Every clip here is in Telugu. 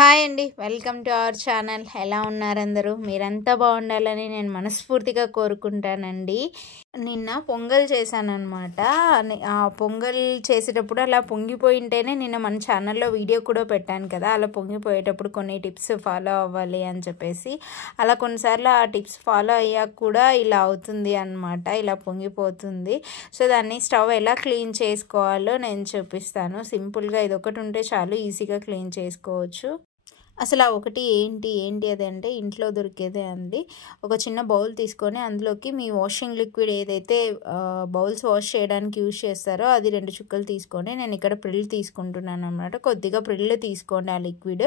హాయ్ అండి, వెల్కమ్ టు అవర్ ఛానల్. ఎలా ఉన్నారు అందరూ? మీరంతా బాగుండాలని నేను మనస్ఫూర్తిగా కోరుకుంటానండి. నిన్న పొంగల్ చేశానన్నమాట. ఆ పొంగల్ చేసేటప్పుడు అలా పొంగిపోయింటేనే నిన్న మన ఛానల్లో వీడియో కూడా పెట్టాను కదా, అలా పొంగిపోయేటప్పుడు కొన్ని టిప్స్ ఫాలో అవ్వాలి అని చెప్పేసి. అలా కొన్నిసార్లు ఆ టిప్స్ ఫాలో అయ్యాక కూడా ఇలా అవుతుంది అన్నమాట, ఇలా పొంగిపోతుంది. సో దాన్ని స్టవ్ ఎలా క్లీన్ చేసుకోవాలో నేను చూపిస్తాను. సింపుల్గా ఇది ఒకటి ఉంటే చాలు, ఈజీగా క్లీన్ చేసుకోవచ్చు. అసలు ఆ ఒకటి ఏంటి అది అంటే ఇంట్లో దొరికేదే అండి. ఒక చిన్న బౌల్ తీసుకొని అందులోకి మీ వాషింగ్ లిక్విడ్ ఏదైతే బౌల్స్ వాష్ చేయడానికి యూజ్ చేస్తారో అది 2 చుక్కలు తీసుకొని, నేను ఇక్కడ ప్రిల్ తీసుకుంటున్నాను అనమాట. కొద్దిగా ప్రిల్ తీసుకోండి ఆ లిక్విడ్.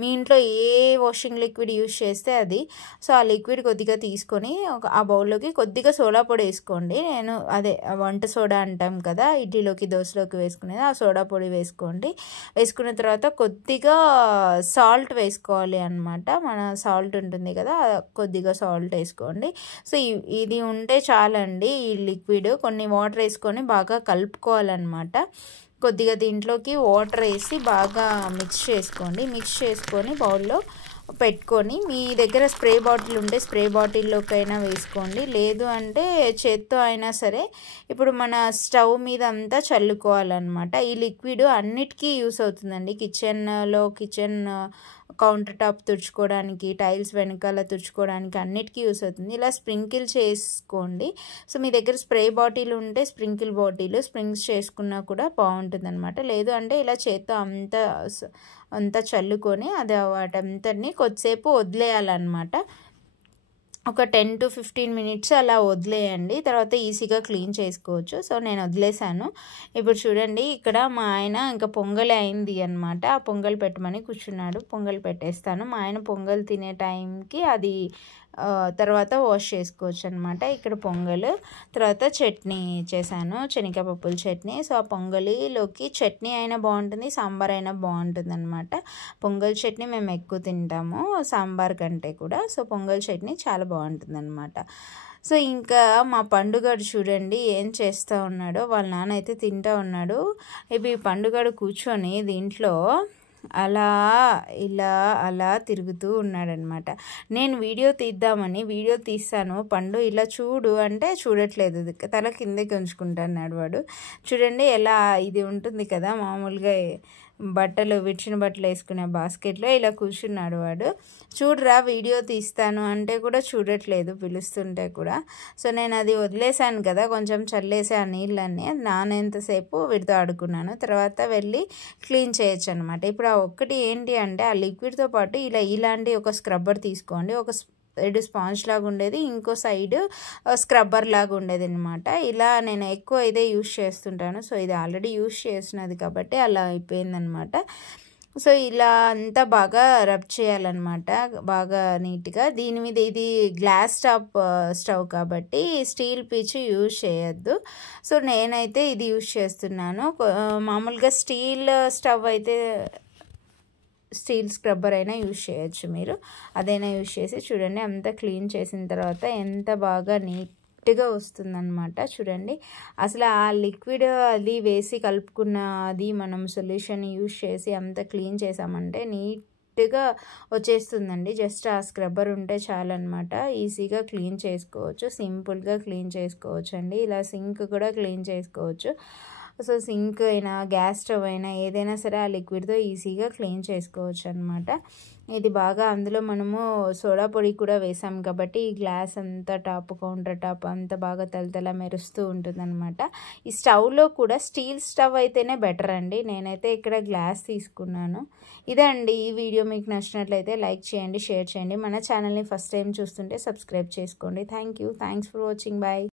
మీ ఇంట్లో ఏ వాషింగ్ లిక్విడ్ యూజ్ చేస్తే అది. సో ఆ లిక్విడ్ కొద్దిగా తీసుకొని ఆ బౌల్లోకి కొద్దిగా సోడా పొడి వేసుకోండి. నేను అదే వంట సోడా అంటాం కదా, ఇడ్లీలోకి దోశలోకి వేసుకునేది, ఆ సోడా పొడి వేసుకోండి. వేసుకున్న తర్వాత కొద్దిగా సాల్ట్ వేసుకోవాలి అన్నమాట. మన సాల్ట్ ఉంటుంది కదా, కొద్దిగా సాల్ట్ వేసుకోండి. సో ఇది ఉంటే చాలండి. ఈ లిక్విడ్ కొన్ని వాటర్ వేసుకొని బాగా కలుపుకోవాలన్నమాట. కొద్దిగా దీంట్లోకి వాటర్ వేసి బాగా మిక్స్ చేసుకొని బౌల్లో పెట్టుకొని, మీ దగ్గర స్ప్రే బాటిల్ ఉంటే స్ప్రే బాటిల్లోకైనా వేసుకోండి, లేదు అంటే చేత్తో అయినా సరే. ఇప్పుడు మన స్టవ్ మీద అంతా చల్లుకోవాలన్నమాట. ఈ లిక్విడ్ అన్నిటికీ యూస్ అవుతుందండి. కిచెన్ కౌంటర్ టాప్ తుడుచుకోవడానికి, టైల్స్ వెనకాల తుడుచుకోవడానికి అన్నిటికీ యూస్ అవుతుంది. ఇలా స్ప్రింకిల్ చేసుకోండి. సో మీ దగ్గర స్ప్రే బాటిల్ ఉంటే స్ప్రింక్స్ చేసుకున్నా కూడా బాగుంటుంది అనమాట. లేదు అంటే ఇలా చేత్తో అంతా చల్లుకొని వాటంతటిని కొద్దిసేపు వదిలేయాలన్నమాట. ఒక 10 to 15 minutes అలా వదిలేయండి. తర్వాత ఈజీగా క్లీన్ చేసుకోవచ్చు. సో నేను వదిలేసాను. ఇప్పుడు చూడండి, ఇక్కడ మా ఆయన ఇంకా పొంగల్ అయింది అనమాట. ఆ పొంగల్ పెట్టమని కూర్చున్నాడు. పొంగల్ పెట్టేస్తాను. మా ఆయన పొంగల్ తినే టైంకి అది తర్వాత వాష్ చేసుకోవచ్చు అనమాట. ఇక్కడ పొంగల్ తర్వాత చట్నీ చేశాను, శనగపప్పుల చట్నీ. సో ఆ పొంగలిలోకి చట్నీ అయినా బాగుంటుంది, సాంబార్ అయినా బాగుంటుంది అనమాట. పొంగల్ చట్నీ మేము ఎక్కువ తింటాము సాంబార్ కంటే కూడా. సో పొంగల్ చట్నీ చాలా బాగుంటుంది అనమాట. సో ఇంకా మా పండుగడు చూడండి ఏం చేస్తూ ఉన్నాడో. వాళ్ళ నాన్న అయితే తింటూ ఉన్నాడు. ఇప్పుడు ఈ పండుగడు కూర్చొని దీంట్లో అలా తిరుగుతూ ఉన్నాడనమాట. నేను వీడియో తీస్తాను, పండు ఇలా చూడు అంటే చూడట్లేదు, తల కిందకి ఉంచుకుంటున్నాడు వాడు. చూడండి ఎలా ఇది ఉంటుంది కదా మామూలుగా విడిచిన బట్టలు వేసుకునే బాస్కెట్లో, ఇలా కూర్చున్నాడు వాడు. చూడరా వీడియో తీస్తాను అంటే కూడా చూడట్లేదు, పిలుస్తుంటే కూడా. సో నేను అది వదిలేసాను కదా, కొంచెం చల్లేసే ఆ నీళ్ళన్నీ, నానేంతసేపు వీడితో ఆడుకున్నాను. తర్వాత వెళ్ళి క్లీన్ చేయొచ్చు అనమాట. ఇప్పుడు ఆ ఒక్కటి ఏంటి అంటే ఆ లిక్విడ్తో పాటు ఇలాంటి ఒక స్క్రబ్బర్ తీసుకోండి. ఒక సైడ్ స్పాంజ్ లాగా ఉండేది, ఇంకో సైడ్ స్క్రబ్బర్ లాగా ఉండేది అనమాట. ఇలా నేను ఎక్కువ ఇదే యూస్ చేస్తుంటాను. సో ఇది ఆల్రెడీ యూస్ చేసినది కాబట్టి అలా అయిపోయిందనమాట. సో ఇలా అంతా బాగా రబ్ చేయాలన్నమాట, బాగా నీట్గా. దీని మీద ఇది గ్లాస్ టాప్ స్టవ్ కాబట్టి స్టీల్ పీచు యూజ్ చేయొద్దు. సో నేనైతే ఇది యూజ్ చేస్తున్నాను. మామూలుగా స్టీల్ స్టవ్ అయితే స్టీల్ స్క్రబ్బర్ అయినా యూజ్ చేయొచ్చు మీరు, అదైనా యూజ్ చేసి చూడండి. అంతా క్లీన్ చేసిన తర్వాత ఎంత బాగా నీట్గా వస్తుందన్నమాట. చూడండి అసలు ఆ లిక్విడ్ అది వేసి కలుపుకున్న అది మనం సొల్యూషన్ యూజ్ చేసి అంతా క్లీన్ చేసామంటే నీట్గా వచ్చేస్తుందండి. జస్ట్ ఆ స్క్రబ్బర్ ఉంటే చాలన్నమాట. ఈజీగా క్లీన్ చేసుకోవచ్చు, సింపుల్గా క్లీన్ చేసుకోవచ్చు అండి. ఇలా సింక్ కూడా క్లీన్ చేసుకోవచ్చు. సో సింక్ అయినా గ్యాస్ స్టవ్ అయినా ఏదైనా సరే ఆ లిక్విడ్తో ఈజీగా క్లీన్ చేసుకోవచ్చు అనమాట. ఇది బాగా అందులో మనము సోడా పొడి కూడా వేసాం కాబట్టి ఈ గ్లాస్ అంతా కౌంటర్ టాప్ అంతా బాగా తలతల మెరుస్తూ ఉంటుందన్నమాట. ఈ స్టవ్లో కూడా స్టీల్ స్టవ్ అయితేనే బెటర్ అండి. నేనైతే ఇక్కడ గ్లాస్ తీసుకున్నాను. ఇదే అండి, ఈ వీడియో మీకు నచ్చినట్లయితే లైక్ చేయండి, షేర్ చేయండి. మన ఛానల్ని ఫస్ట్ టైం చూస్తుంటే సబ్స్క్రైబ్ చేసుకోండి. Thanks for watching. బాయ్.